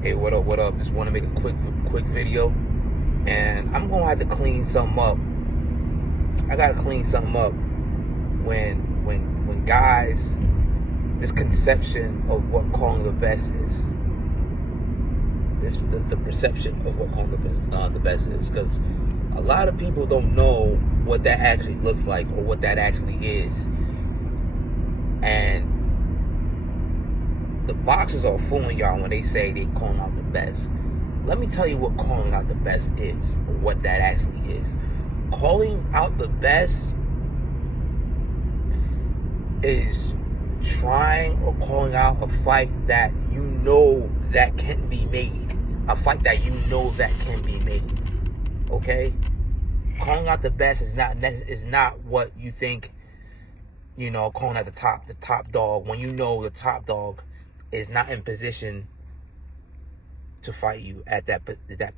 Hey, what up, what up? Just want to make a quick video. And I'm going to have to clean something up. I got to clean something up when guys, this conception of what calling the best is. The perception of what calling the best is. Because a lot of people don't know what that actually looks like or what that actually is. And the boxers are fooling y'all when they say they calling out the best. Let me tell you what calling out the best is, or what that actually is. Calling out the best is trying or calling out a fight that you know that can be made. A fight that you know that can be made. Okay? Calling out the best is not what you think, you know, calling out the top dog, when you know the top dog is not in position to fight you at that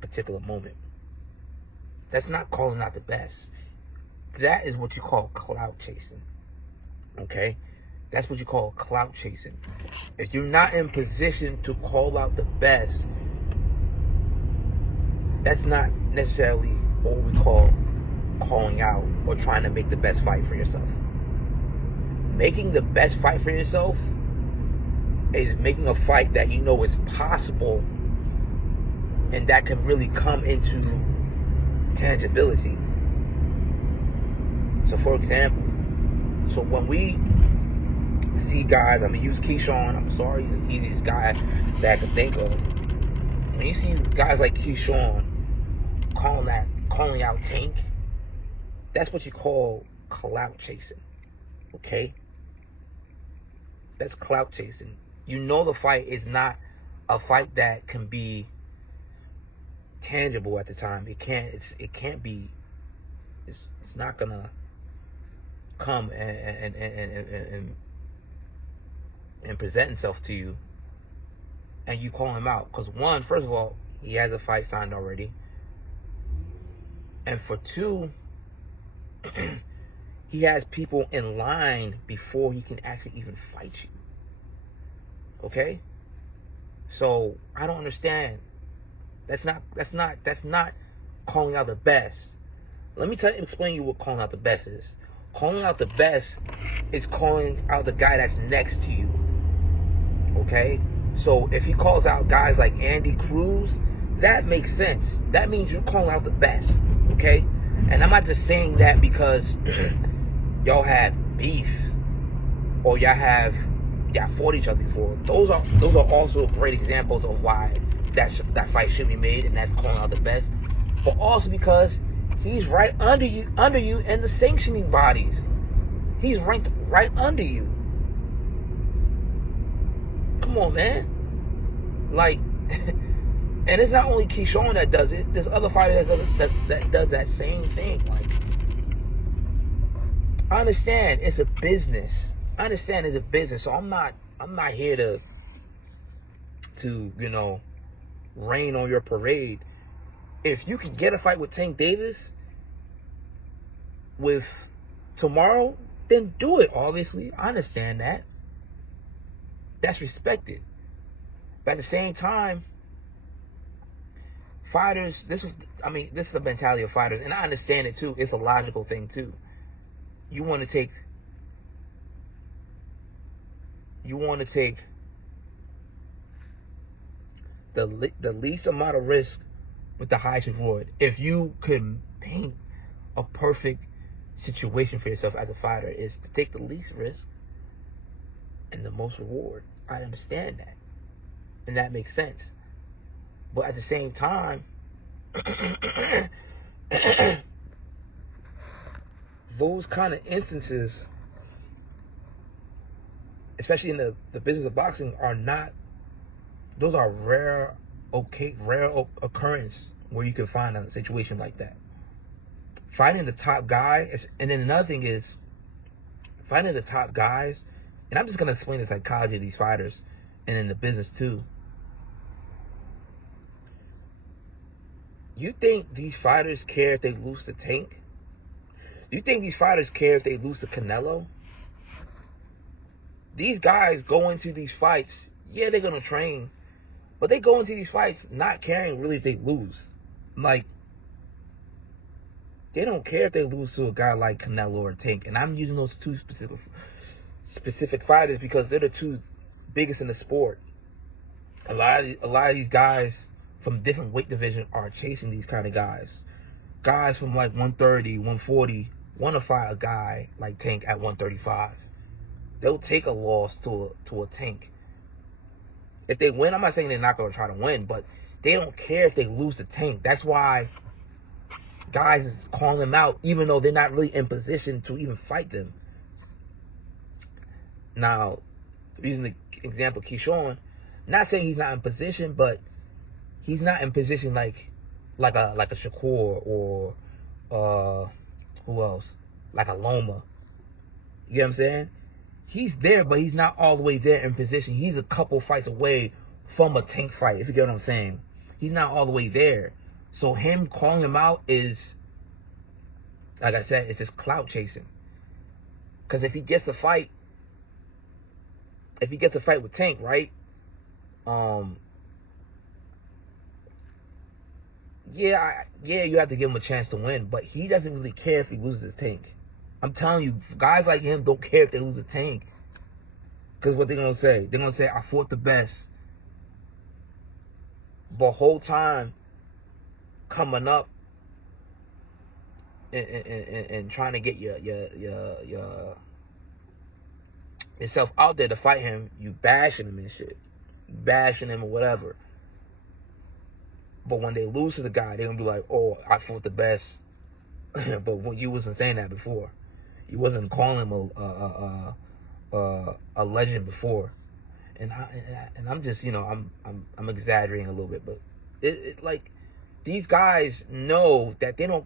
particular moment. That's not calling out the best. That is what you call clout chasing. Okay? That's what you call clout chasing. If you're not in position to call out the best, that's not necessarily what we call calling out or trying to make the best fight for yourself. Making the best fight for yourself is making a fight that you know is possible and that can really come into tangibility. So for example, so when we see guys, I'm gonna use Keyshawn, I'm sorry, he's the easiest guy that I can think of. When you see guys like Keyshawn calling out Tank, that's what you call clout chasing. Okay? That's clout chasing. You know the fight is not a fight that can be tangible at the time. It can't be. It's not gonna come and present itself to you, and you call him out because one, first of all, he has a fight signed already, and for two, he has people in line before he can actually even fight you. Okay? So I don't understand. That's not calling out the best. Let me explain you what calling out the best is. Calling out the best is calling out the guy that's next to you. Okay? So if he calls out guys like Andy Cruz, that makes sense. That means you're calling out the best. Okay? And I'm not just saying that because y'all have beef or y'all fought each other before. Those are also great examples of why that fight should be made, and that's calling out the best. But also because he's right under you in the sanctioning bodies. He's ranked right under you. Come on, man. Like, and it's not only Keyshawn that does it. There's other fighters that does that same thing. Like, I understand it's a business. So I'm not here to you know, rain on your parade. If you can get a fight with Tank Davis with tomorrow, then do it. Obviously, I understand that. That's respected. But at the same time, fighters, this is the mentality of fighters, and I understand it too. It's a logical thing too. You want to take the least amount of risk with the highest reward. If you could paint a perfect situation for yourself as a fighter, is to take the least risk and the most reward. I understand that, and that makes sense. But at the same time, those kind of instances, especially in the business of boxing, those are rare occurrence where you can find a situation like that. Fighting the top guy, and then another thing is fighting the top guys, and I'm just gonna explain the psychology of these fighters and in the business too. You think these fighters care if they lose to Tank? You think these fighters care if they lose to Canelo? These guys go into these fights, yeah, they're gonna train But they go into these fights not caring really if they lose. Like, they don't care if they lose to a guy like Canelo or Tank. And I'm using those two specific fighters because they're the two biggest in the sport. A lot of these guys from different weight division are chasing these kind of guys. Guys from like 130, 140 want to fight a guy like Tank at 135. They'll take a loss to a Tank. If they win, I'm not saying they're not going to try to win, but they don't care if they lose to Tank. That's why guys is calling them out, even though they're not really in position to even fight them. Now, using the example Keyshawn, not saying he's not in position, but he's not in position like a Shakur or who else? Like a Loma. You get what I'm saying? He's there, but he's not all the way there in position. He's a couple fights away from a Tank fight, if you get what I'm saying. He's not all the way there. So him calling him out is, like I said, it's just clout chasing. Because if he gets a fight with Tank, right? Yeah, you have to give him a chance to win, but he doesn't really care if he loses Tank. I'm telling you, guys like him don't care if they lose a Tank. Because what they're going to say? They're going to say, I fought the best. The whole time coming up and trying to get yourself out there to fight him, you bashing him and shit. Bashing him or whatever. But when they lose to the guy, they're going to be like, oh, I fought the best. But when you wasn't saying that before. You wasn't calling him a legend before. And I'm just, you know, I'm exaggerating a little bit, but it like these guys know that they don't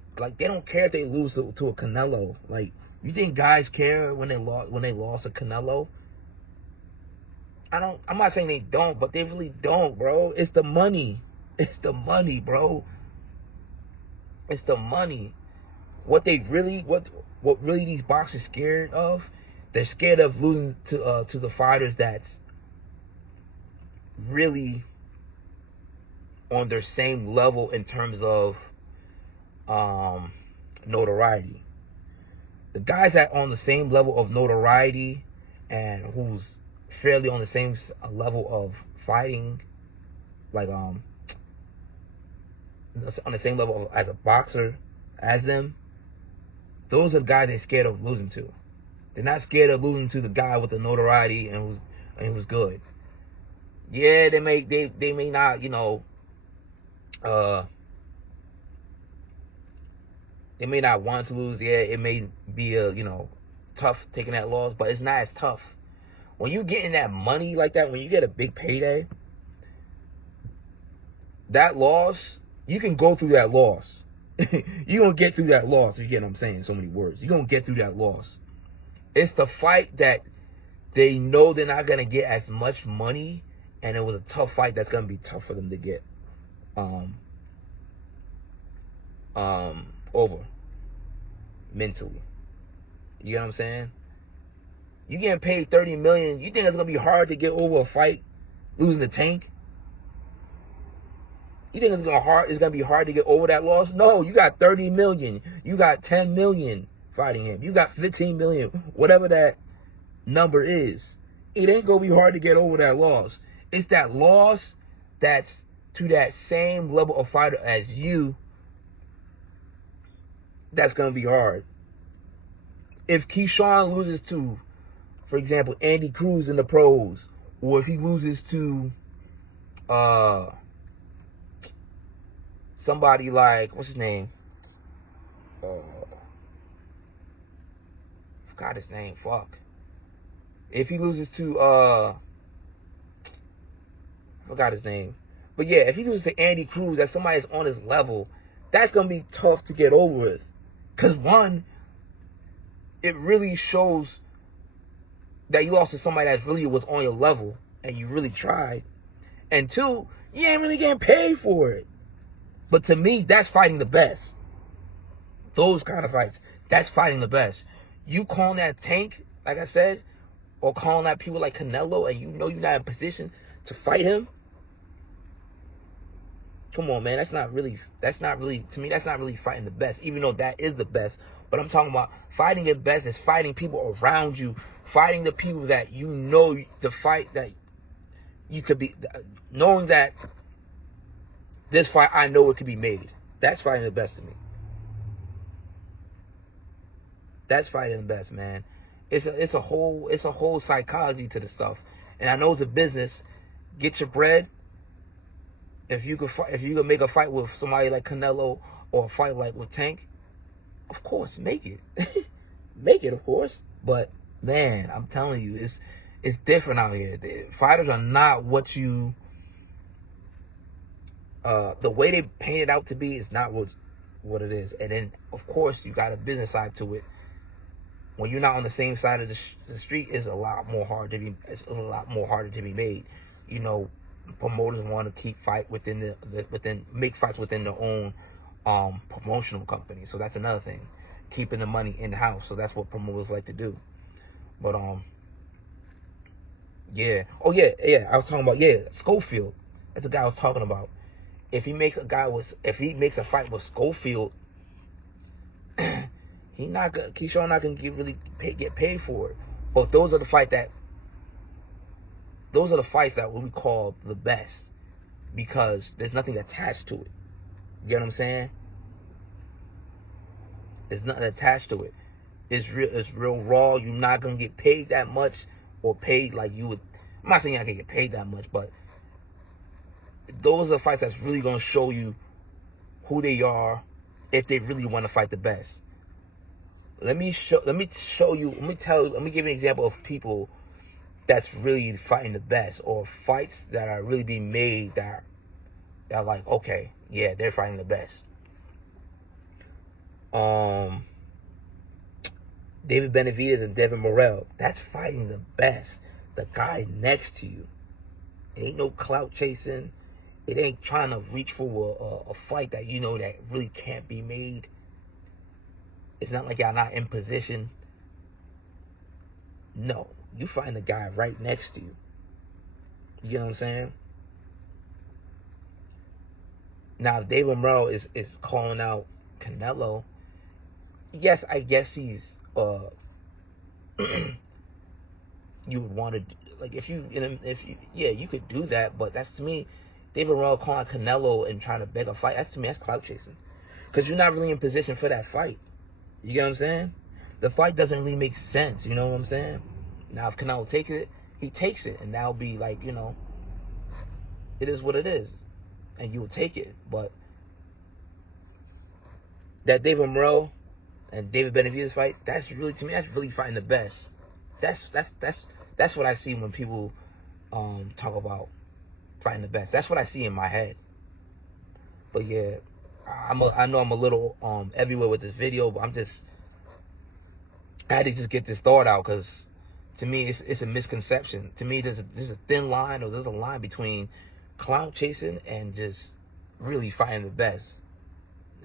care if they lose to a Canelo. Like, you think guys care when they lost a Canelo? I'm not saying they don't, but they really don't, bro. It's the money. It's the money, bro. It's the money. What really these boxers scared of? They're scared of losing to the fighters that's really on their same level in terms of notoriety. The guys that are on the same level of notoriety and who's fairly on the same level of fighting, like on the same level as a boxer as them, those are the guys they're scared of losing to. They're not scared of losing to the guy with the notoriety and who's good. Yeah, they may not, you know, they may not want to lose. Yeah, it may be a, you know, tough taking that loss, but it's not as tough. When you getting that money like that, when you get a big payday, that loss, you can go through that loss. You're going to get through that loss. You get what I'm saying in so many words. You're going to get through that loss. It's the fight that they know they're not going to get as much money, and it was a tough fight that's going to be tough for them to get over mentally. You get what I'm saying? You getting paid $30 million. You think it's going to be hard to get over a fight losing the Tank? You think it's gonna be hard to get over that loss? No, you got 30 million. You got 10 million fighting him. You got 15 million, whatever that number is. It ain't gonna be hard to get over that loss. It's that loss that's to that same level of fighter as you that's gonna be hard. If Keyshawn loses to, for example, Andy Cruz in the pros, or if he loses to somebody like, what's his name? Forgot his name. Fuck. If he loses to, forgot his name. But yeah, if he loses to Andy Cruz, that's somebody that's on his level, that's going to be tough to get over with. Because one, it really shows that you lost to somebody that really was on your level and you really tried. And two, you ain't really getting paid for it. But to me, that's fighting the best. Those kind of fights, that's fighting the best. You calling that Tank, like I said, or calling out people like Canelo, and you know you're not in position to fight him, Come on, man. That's not really, to me, that's not really fighting the best, even though that is the best. But I'm talking about fighting the best is fighting people around you, fighting the people that you know, the fight that you could be, knowing that this fight, I know it could be made. That's fighting the best to me. That's fighting the best, man. It's a whole psychology to the stuff. And I know it's a business. Get your bread. If you could make a fight with somebody like Canelo or a fight like with Tank, of course, make it. Make it, of course. But man, I'm telling you, it's different out here. The fighters are not what you the way they paint it out to be is not what it is. And then of course you got a business side to it. When you're not on the same side of the street, it's a lot more hard to be. It's a lot more harder to be made. You know, promoters want to keep fight make fights within their own promotional company. So that's another thing, keeping the money in house. So that's what promoters like to do. But yeah. Oh yeah. I was talking about Schofield. That's the guy I was talking about. If he makes a fight with Schofield, Keyshawn not gonna get paid for it. But those are the fights that we call the best, because there's nothing attached to it. You know what I'm saying? There's nothing attached to it. It's real raw. You're not gonna get paid that much, or paid like you would. I'm not saying you're not gonna get paid that much, but those are the fights that's really gonna show you who they are, if they really want to fight the best. Let me give you an example of people that's really fighting the best, or fights that are really being made that are like, okay, yeah, they're fighting the best. David Benavidez and Devin Morrell, that's fighting the best. The guy next to you. It ain't no clout chasing. It ain't trying to reach for a fight that you know that really can't be made. It's not like y'all not in position. No, you find the guy right next to you. You know what I'm saying? Now, if David Morrell is calling out Canelo, yes, I guess he's you would want to, like, you could do that, but that's, to me, David Morrell calling Canelo and trying to beg a fight, that's clout chasing, because you're not really in position for that fight. You get what I'm saying? The fight doesn't really make sense. You know what I'm saying? Now, if Canelo takes it, he takes it, and that'll be like, you know, it is what it is, and you'll take it. But that David Morrell and David Benavidez fight, that's really, to me, that's really fighting the best. That's what I see when people talk about fighting the best. That's what I see in my head. But yeah, I know I'm a little everywhere with this video, but I had to just get this thought out, because to me it's a misconception. To me, there's a thin line, or there's a line between clout chasing and just really fighting the best.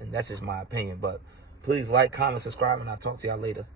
And that's just my opinion. But please like, comment, subscribe, and I'll talk to y'all later.